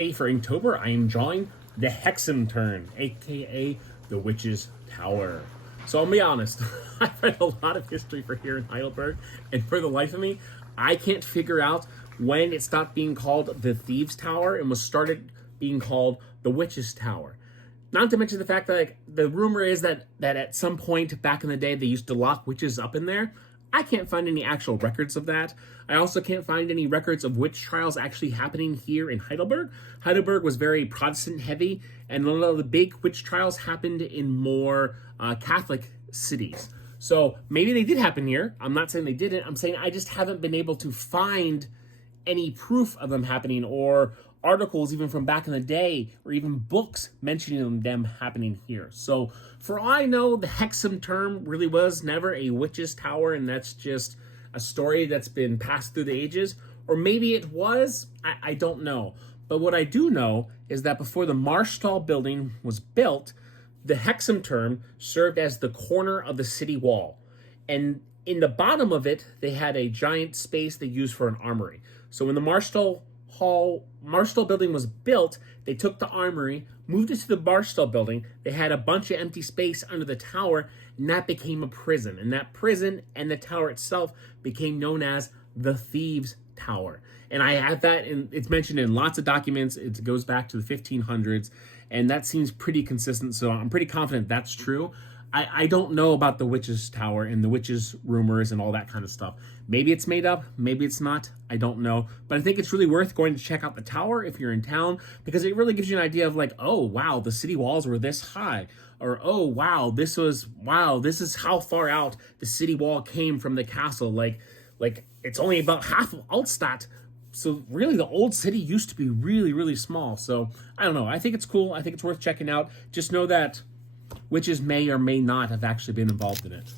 For Inktober, I am drawing the Hexenturm, aka the Witch's Tower. So I'll be honest, I've read a lot of history for here in Heidelberg, and for the life of me, I can't figure out when it stopped being called the Thieves' Tower and was started being called the Witch's Tower. Not to mention the fact that the rumor is that at some point back in the day they used to lock witches up in there. I can't find any actual records of that. I also can't find any records of witch trials actually happening here in Heidelberg. Heidelberg was very Protestant heavy, and a lot of the big witch trials happened in more Catholic cities. So maybe they did happen here. I'm not saying they didn't. I'm saying I just haven't been able to find any proof of them happening, or articles even from back in the day, or even books mentioning them happening here. So for all I know, the Hexenturm really was never a witch's tower, and that's just a story that's been passed through the ages. Or maybe it was, I don't know. But what I do know is that before the Marstall building was built, the Hexenturm served as the corner of the city wall. And in the bottom of it, they had a giant space they used for an armory. So when the Marstall building was built, they took the armory, moved it to the Marstall building. They had a bunch of empty space under the tower, and that became a prison. And that prison and the tower itself became known as the Thieves' Tower. And I have that, and it's mentioned in lots of documents. It goes back to the 1500s, and that seems pretty consistent. So I'm pretty confident that's true. I don't know about the Witch's Tower and the witches' rumors and all that kind of stuff. Maybe it's made up, maybe it's not, I don't know. But I think it's really worth going to check out the tower if you're in town, because it really gives you an idea of like, oh, wow, the city walls were this high. Or, oh, wow, this is how far out the city wall came from the castle. Like it's only about half of Altstadt. So really, the old city used to be really, really small. So I don't know. I think it's cool. I think it's worth checking out. Just know that witches may or may not have actually been involved in it.